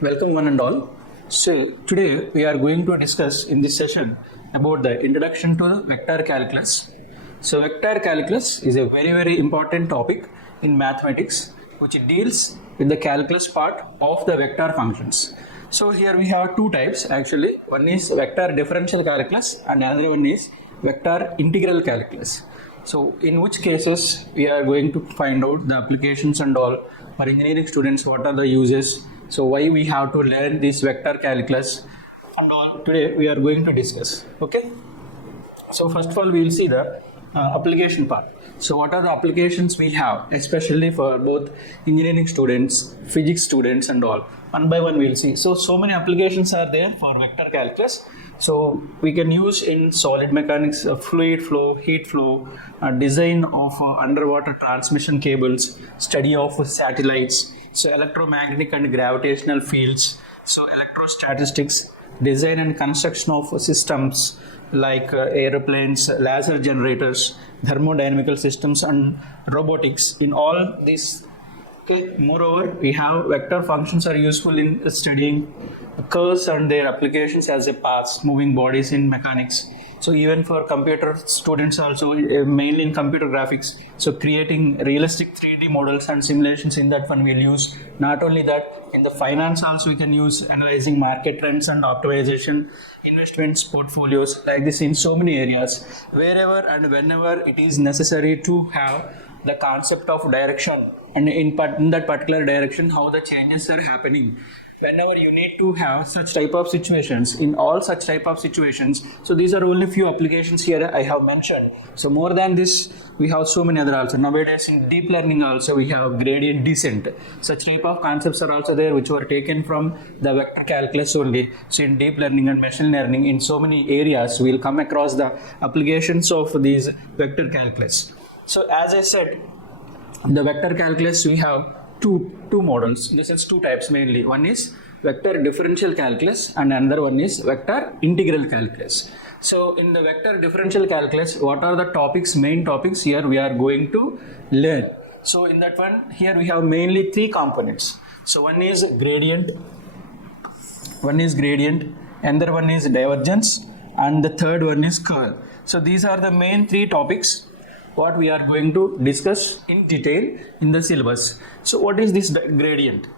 Welcome one and all. So today we are going to discuss in this session about the introduction to the vector calculus. So vector calculus is a very important topic in mathematics which deals with the calculus part of the vector functions. So here we have two types actually. One is vector differential calculus and another one is vector integral calculus. So in which cases we are going to find out the applications and all for engineering students, what are the uses, so why we have to learn this vector calculus and all today we are going to discuss. Okay. So first of all we will see the application part. So what are the applications we have, especially for both engineering students, physics students and all. One by one we will see. So many applications are there for vector calculus. So we can use in solid mechanics, fluid flow, heat flow, design of underwater transmission cables, study of satellites, so electromagnetic and gravitational fields, so electrostatistics, design and construction of systems like aeroplanes, laser generators, thermodynamical systems and robotics. In all these, okay, moreover we have vector functions are useful in studying curves and their applications as a paths moving bodies in mechanics. So even for computer students also, mainly in computer graphics, so creating realistic 3D models and simulations, in that one we'll use. Not only that, in the finance also we can use analyzing market trends and optimization, investments, portfolios, like this in so many areas, wherever and whenever it is necessary to have the concept of direction and in that particular direction how the changes are happening. Whenever you need to have such type of situations, in all such type of situations, so these are only few applications here I have mentioned. So more than this we have so many other also. Nowadays in deep learning also we have gradient descent. Such type of concepts are also there which were taken from the vector calculus only. So in deep learning and machine learning, in so many areas we will come across the applications of these vector calculus. So as I said, the vector calculus we have two models, in the sense two types mainly. One is vector differential calculus and another one is vector integral calculus. So in the vector differential calculus, what are the main topics here we are going to learn. So in that one, here we have mainly three components. So one is gradient, another one is divergence, and the third one is curl. So these are the main three topics what we are going to discuss in detail in the syllabus. So what is this gradient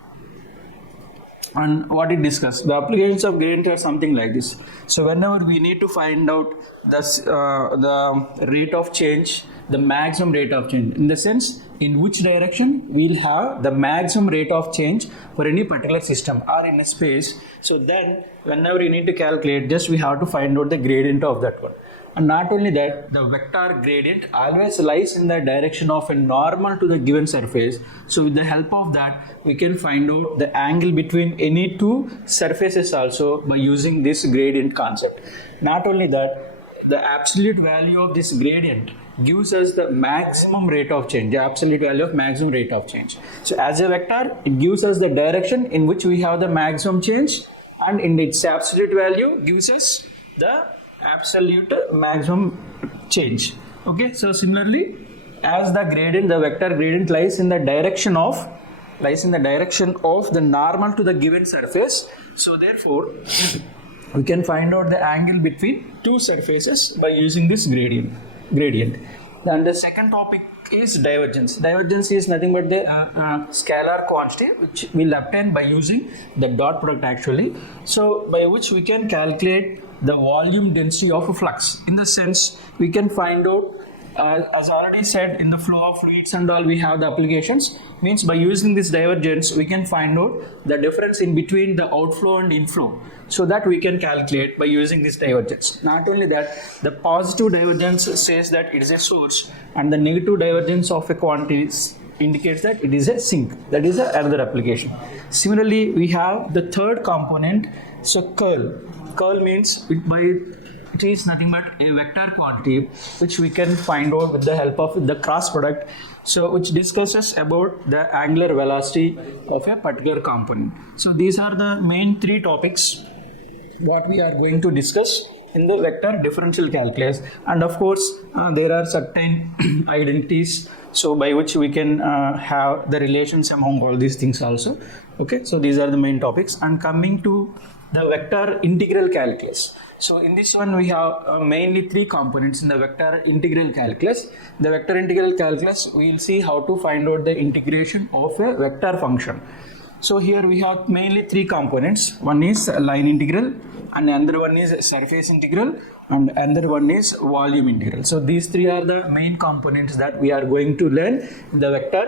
and what it discuss? The applications of gradient are something like this. So whenever we need to find out the rate of change, the maximum rate of change, in the sense in which direction we'll have the maximum rate of change for any particular system or in a space. So then whenever you need to calculate, just we have to find out the gradient of that one. And not only that, the vector gradient always lies in the direction of a normal to the given surface. So with the help of that, we can find out the angle between any two surfaces also by using this gradient concept. Not only that, the absolute value of this gradient gives us the maximum rate of change, the absolute value of maximum rate of change. So as a vector, it gives us the direction in which we have the maximum change, and in its absolute value gives us the absolute maximum change. Okay, so similarly as the gradient, the vector gradient lies in the direction of the normal to the given surface. So therefore we can find out the angle between two surfaces by using this gradient. Then the second topic is divergence. Divergence is nothing but the scalar quantity which we'll obtain by using the dot product actually. So by which we can calculate the volume density of a flux. In the sense we can find out, as already said, in the flow of fluids and all we have the applications, means by using this divergence we can find out the difference in between the outflow and inflow, so that we can calculate by using this divergence. Not only that, the positive divergence says that it is a source, and the negative divergence of a quantity indicates that it is a sink. That is another application. Similarly, we have the third component, so curl. Curl means it is nothing but a vector quantity which we can find out with the help of the cross product so which discusses about the angular velocity of a particular component. So these are the main three topics what we are going to discuss in the vector differential calculus, and of course there are certain identities so by which we can have the relations among all these things also. Okay, so these are the main topics. And coming to the vector integral calculus, so in this one we have mainly three components in the vector integral calculus. The vector integral calculus, we will see how to find out the integration of a vector function. So here we have mainly three components. One is line integral, and another one is surface integral, and another one is volume integral. So these three are the main components that we are going to learn in the vector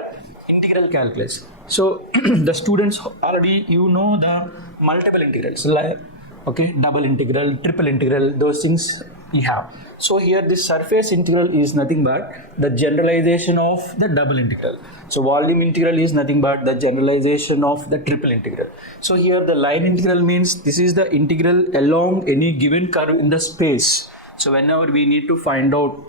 integral calculus. So the students already know the multiple integrals, like okay, double integral, triple integral, those things we have. So here this surface integral is nothing but the generalization of the double integral. So volume integral is nothing but the generalization of the triple integral. So here the line integral means this is the integral along any given curve in the space. So whenever we need to find out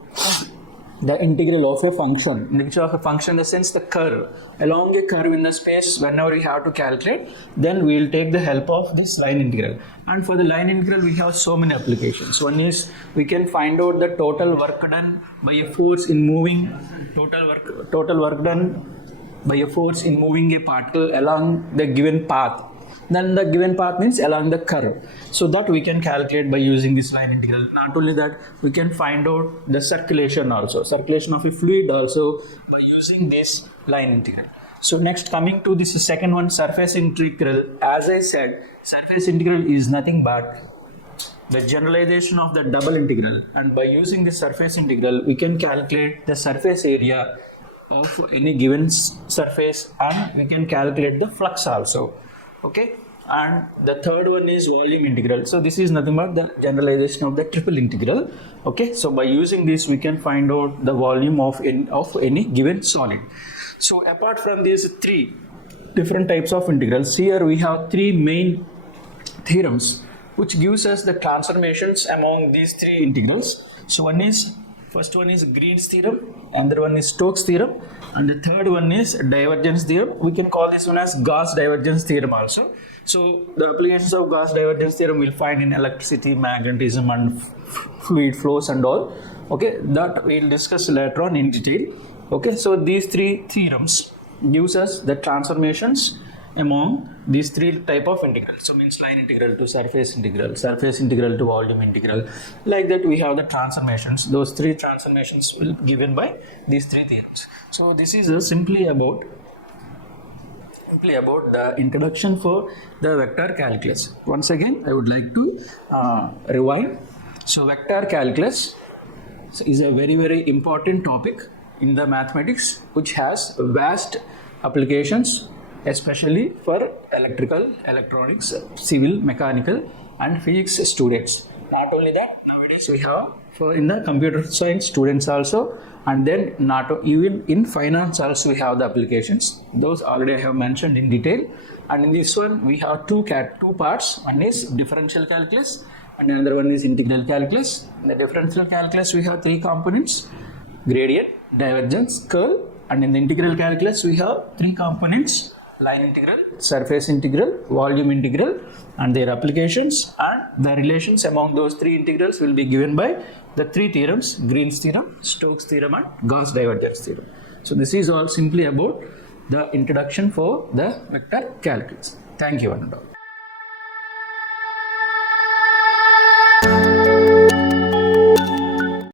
the integral of a function, integral of a function in the sense the curve, along a curve in the space, whenever we have to calculate, then we will take the help of this line integral. And for the line integral we have so many applications. One is we can find out the total work done by a force in moving, total work done by a force in moving a particle along the given path. Then the given path means along the curve. So that we can calculate by using this line integral. Not only that, we can find out the circulation also, circulation of a fluid also by using this line integral. So next, coming to this second one, surface integral. As I said, surface integral is nothing but the generalization of the double integral, and by using the surface integral we can calculate the surface area of any given surface, and we can calculate the flux also. Okay, and the third one is volume integral. So this is nothing but the generalization of the triple integral. Okay, so by using this we can find out the volume of any given solid. So apart from these three different types of integrals, here we have three main theorems which gives us the transformations among these three integrals. So first one is Green's theorem, another one is Stokes theorem, and the third one is divergence theorem. We can call this one as Gauss divergence theorem also. So the applications of Gauss divergence theorem we'll find in electricity, magnetism, and fluid flows and all. Okay, that we'll discuss later on in detail. Okay, so these three theorems gives us the transformations among these three type of integrals. So means line integral to surface integral to volume integral. Like that we have the transformations. Those three transformations will be given by these three theorems. So this is simply about the introduction for the vector calculus. Once again I would like to rewind. So vector calculus is a very important topic in the mathematics which has vast applications, especially for electrical, electronics, civil, mechanical and physics students. Not only that, nowadays we have in the computer science students also, and then even in finance also we have the applications. Those already I have mentioned in detail. And in this one we have two parts. One is differential calculus and another one is integral calculus. In the differential calculus we have three components: gradient, divergence, curl. And in the integral calculus we have three components: line integral, surface integral, volume integral, and their applications, and the relations among those three integrals will be given by the three theorems: Green's theorem, Stokes theorem, and Gauss divergence theorem. So this is all simply about the introduction for the vector calculus. Thank you, one and all.